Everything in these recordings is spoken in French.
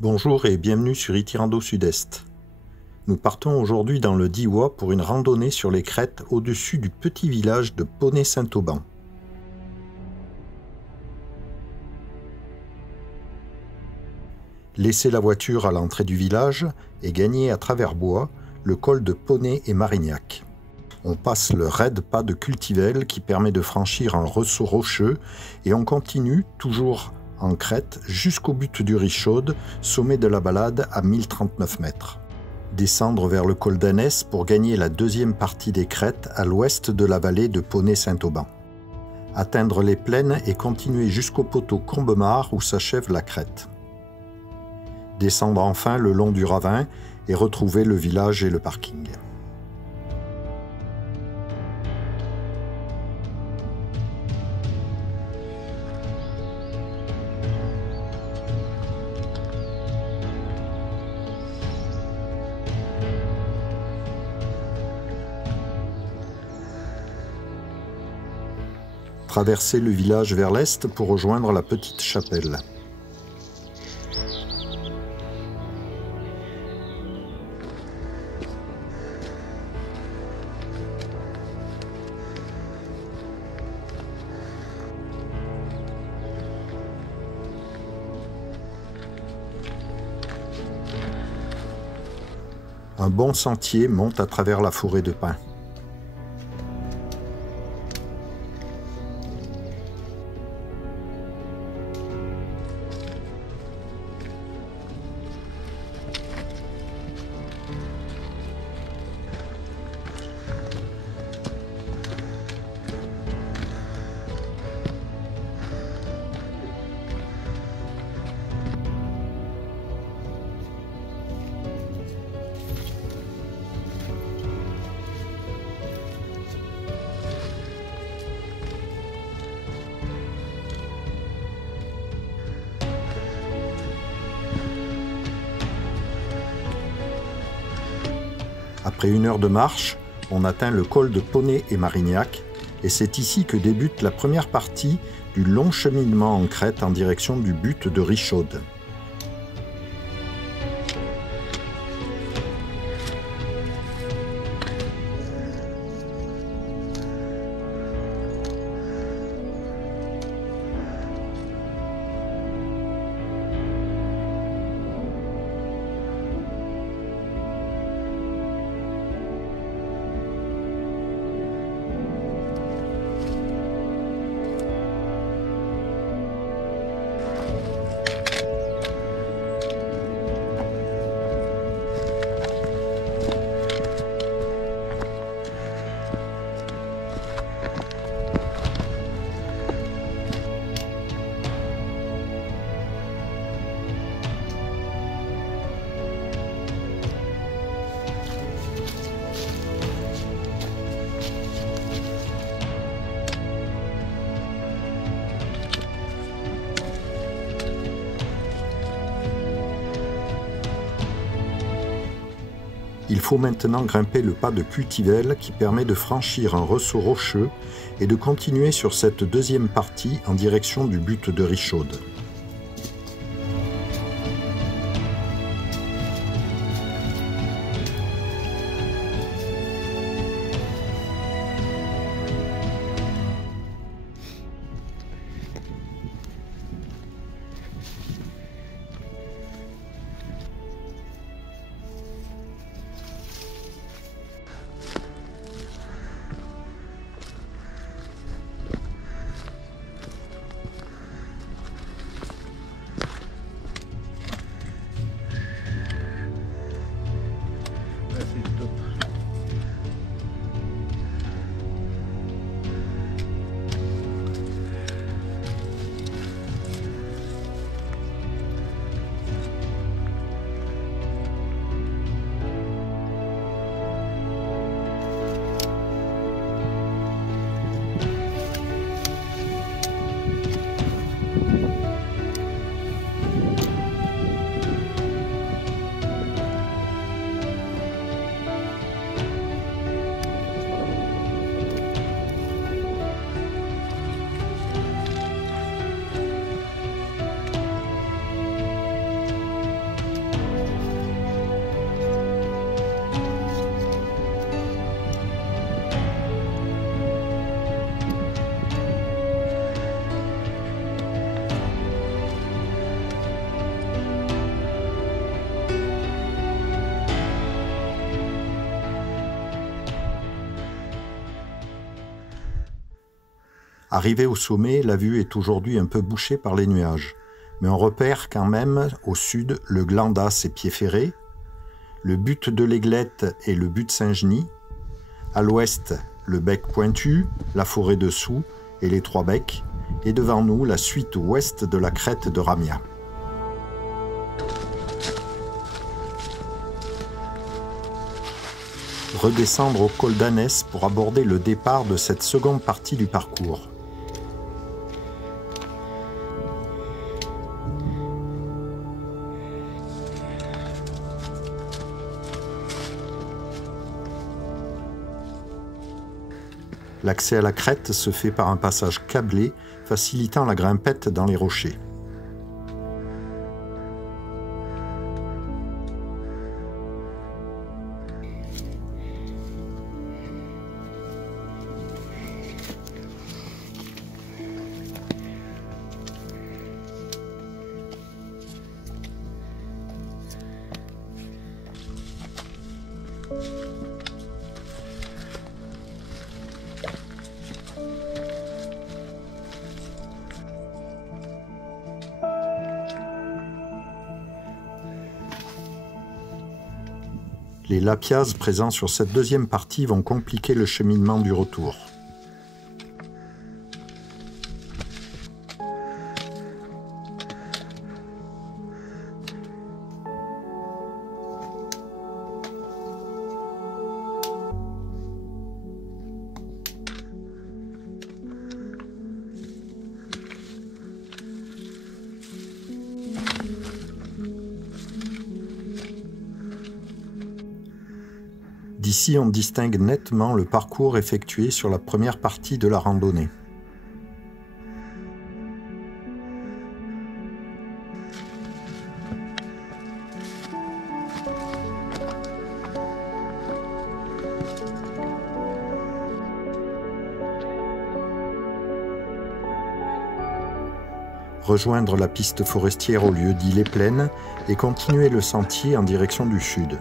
Bonjour et bienvenue sur Itinérando Sud-Est. Nous partons aujourd'hui dans le Diois pour une randonnée sur les crêtes au-dessus du petit village de Poney-Saint-Auban. Laissez la voiture à l'entrée du village et gagnez à travers bois le col de Poney et Marignac. On passe le raide pas de Cultivel qui permet de franchir un ressaut rocheux et on continue toujours en crête jusqu'au but du Richaude, sommet de la balade à 1039 mètres. Descendre vers le col d'Annès pour gagner la deuxième partie des crêtes à l'ouest de la vallée de Poney-Saint-Auban. Atteindre les plaines et continuer jusqu'au poteau Combemar où s'achève la crête. Descendre enfin le long du ravin et retrouver le village et le parking. Traverser le village vers l'est pour rejoindre la petite chapelle. Un bon sentier monte à travers la forêt de pins. Après 1 heure de marche, on atteint le col de Poney et Marignac, et c'est ici que débute la première partie du long cheminement en crête en direction du but de Richaude. Il faut maintenant grimper le pas de Cultivel qui permet de franchir un ressaut rocheux et de continuer sur cette deuxième partie en direction du but de Richaude. Arrivé au sommet, la vue est aujourd'hui un peu bouchée par les nuages, mais on repère quand même au sud le Gland d'As et Pied-Ferré, le but de l'Aiglette et le but Saint-Genis, à l'ouest le bec pointu, la forêt de Soux et les Trois Becs, et devant nous la suite ouest de la crête de Ramia. Redescendre au col d'Annès pour aborder le départ de cette seconde partie du parcours. L'accès à la crête se fait par un passage câblé, facilitant la grimpette dans les rochers. Les lapiaz présents sur cette deuxième partie vont compliquer le cheminement du retour. D'ici, on distingue nettement le parcours effectué sur la première partie de la randonnée. Rejoindre la piste forestière au lieu dit Les Plaines et continuer le sentier en direction du sud.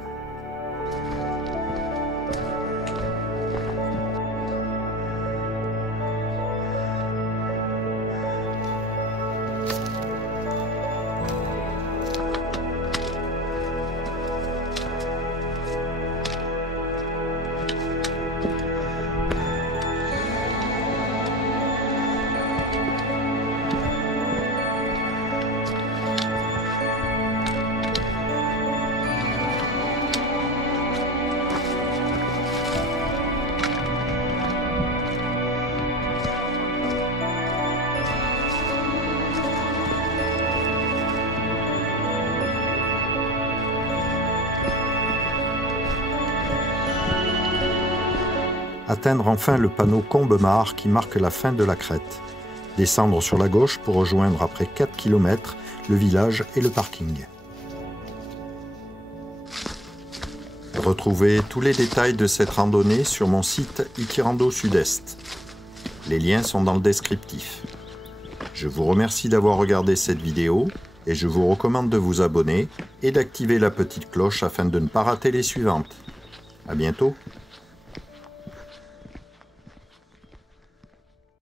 Atteindre enfin le panneau Combemar qui marque la fin de la crête. Descendre sur la gauche pour rejoindre après 4 km le village et le parking. Retrouvez tous les détails de cette randonnée sur mon site Itirando Sud-Est. Les liens sont dans le descriptif. Je vous remercie d'avoir regardé cette vidéo et je vous recommande de vous abonner et d'activer la petite cloche afin de ne pas rater les suivantes. À bientôt.